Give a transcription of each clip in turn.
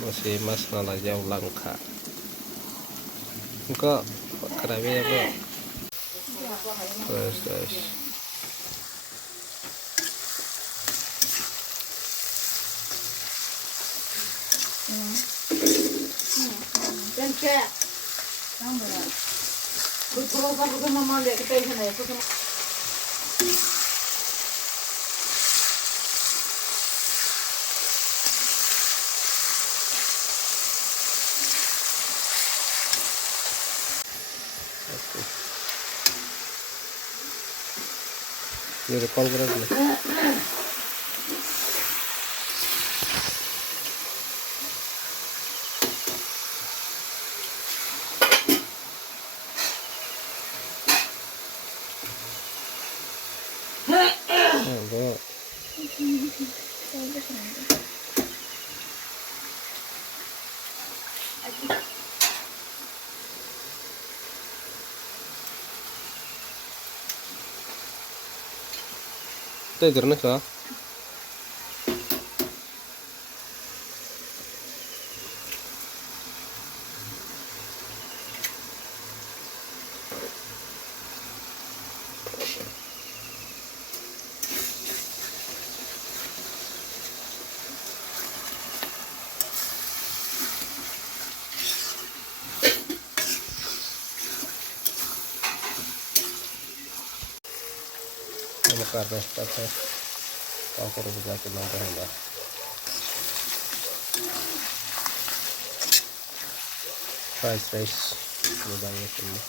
masih mas nala jauh langka engkau kerabe ya bro terus ini call berapa bro itu jernih kah karena tapi kau perlu belajar nonton fried rice lubangnya semua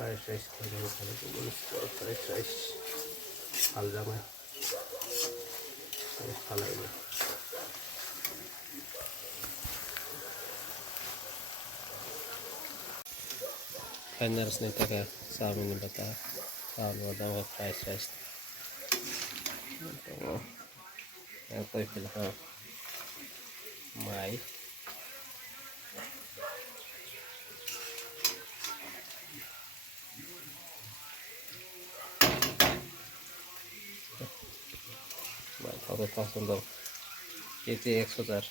fried rice fried rice hal zaman hal ini Finals nih kayak sama ini bata sama dengan fried rice yang kau pilih mai kau tahu tentang itu eksotar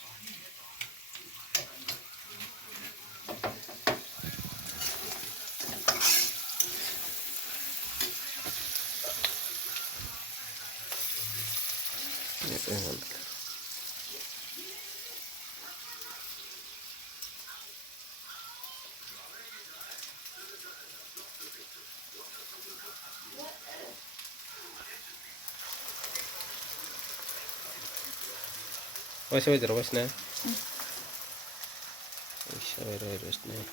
Wes terus nih. Terus nih.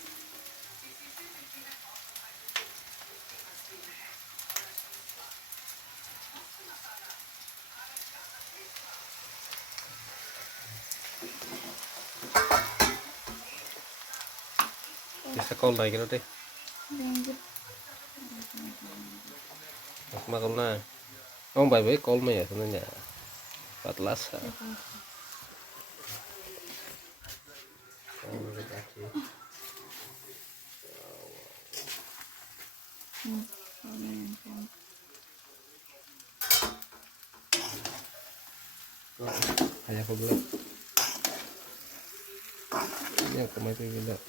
Bisa call lagi nanti. Makan lah. Oh baik call mah ya sebenarnya. 14. Ayah aku bilang ini aku mau bilang